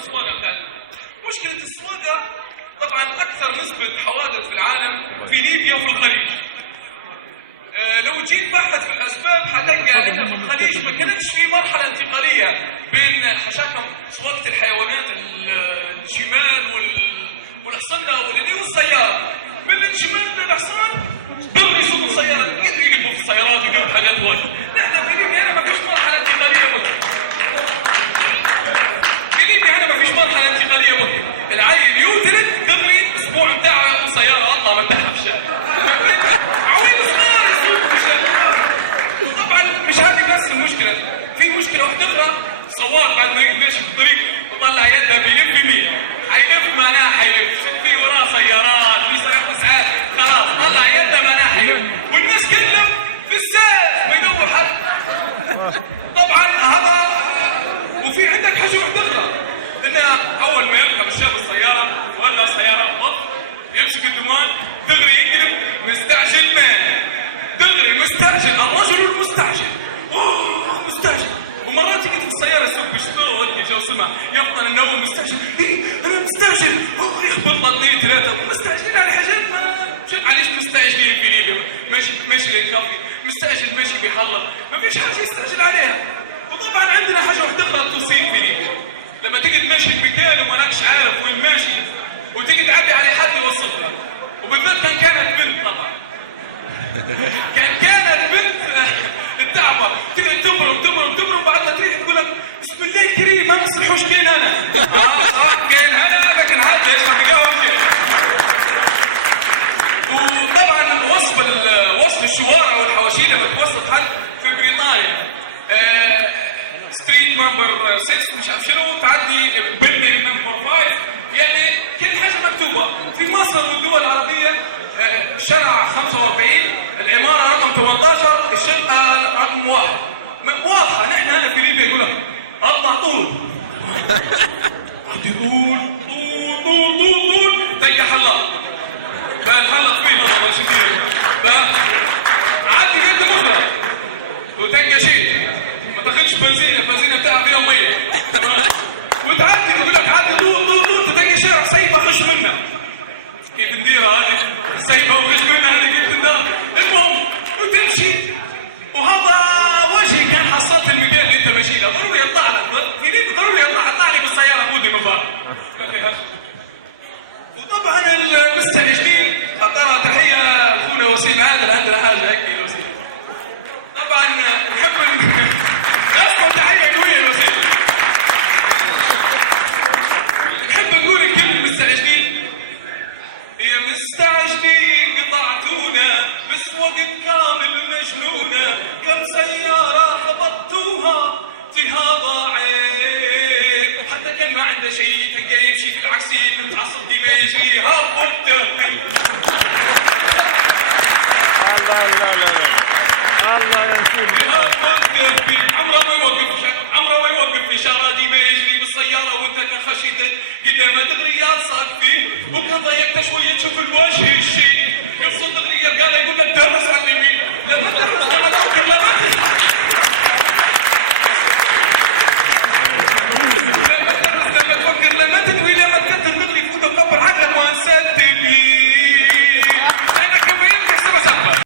السواقه بتاعتنا. مشكله السواقه طبعا اكثر نسبه حوادث في العالم في ليبيا وفي الخليج. لو جيت باحث في الاسباب حتلقى ان في الخليج ما كانتش في مرحله انتقاليه بين حشاكم سواقه الحيوانات الجمال والحصنه والسياره، من الجمال للحصان دغري يسوقوا السيارات، يقدروا يقلبوا في السيارات ويقلبوا حاجات واجد. نحن في ليبيا هنا ما فيش مرحله انتقاليه بكره. في ليبيا هنا ما فيش مرحله انتقاليه بكره. العيل يوترك دغري اسبوع بتاعه سياره الله متاحه في الشارع. عويل صغار يسوقوا في الشارع. طبعا مش هذه بس المشكله، في مشكله واحده اخرى. سواق بعد ما يمشي في الطريق وطلع يده بيلف يمين، حيلف معناها حيلف، في وراه سيارات، في سيارات اسعاف، خلاص طلع يده معناها حيلف، والناس كلهم في الساس ما يدور حد. طبعا هذا. وفي عندك حاجه واحده اخرى، ان اول ما يركب الشاب السياره ولا سياره بط يمسك الدمان دغري يقلب مستعجل، ما دغري مستعجل، الرجل المستعجل. اوه مستعجل. ومرات يقعد في السياره يسوق بشطوط جو سمع يفضل انه هو مستعجل. انا مستعجل. يخبط له اثنين ثلاثه مستعجلين على حاجات ما معلش مستعجلين في ليبيا. ماشي للكافي مستعجل، ماشي بيحلط، ما فيش حاجه يستعجل عليها. وطبعا عندنا حاجه واحده اخرى تصيب في ليبيا، لما تيجي تمشي المكان ومالكش عارف وين ماشي وتيجي تعدي على حد يوصل لك، وبالذات كانت بنت. طبعا كانت بنت التعبه تقعد تبرم بعدها تريح تقول لك بسم الله الكريم ما بصلحوش كين انا. كين انا لكن هذا يشرب قهوه. وطبعا وصف الشوارع والحواشي لما توصل حد في بريطانيا ستريت نمبر 6 مش عارف شنو، تعدي بيلدينج نمبر 5، يعني كل حاجه مكتوبه. في مصر والدول العربيه شارع 45 العماره رقم 18 الشقه رقم 1 واضحه. نحن هنا في ليبيا يقول لك اطلع طول طول تلقى حلاق بقى الحلاق فيه مش كتير بقى عدي قد مخرج وتلقى شيء ما تاخدش بنزينه بتاعها فيها ميه وتعدي تقول لك عدي طول تلقى شارع سيب اخش منها. كيف نديرها هذه سيبها وخش منها هذه كيف نديرها؟ المهم وتمشي. وهذا وجهي كان حصلت المكان اللي انت ماشي له ضروري يطلع لك في ليبيا، ضروري يطلع لي بالسياره خذني من برا. وطبعا المستعجلين ترى تحيه اخونا وسيم عادل، عندنا حاجه هيك الوسيم. طبعا نحب اسمع تحيه قويه الوسيم. نحب نقول الكلمه المستعجلين يا مستعجلين قطعتونا بس وقت كامل مجنونه، كم سياره خبطتوها تهاضى عيب، حتى كان ما عنده شيء تلقاه يمشي في العكسين متعصب دي بيجري هابط. الله يا سيدي عمره ما يوقف في شارع دي بيجري بالسياره وانت كان خشيت قدامه دغري يلصق فيه وكان ضيقت شويه تشوف الوجه الشيء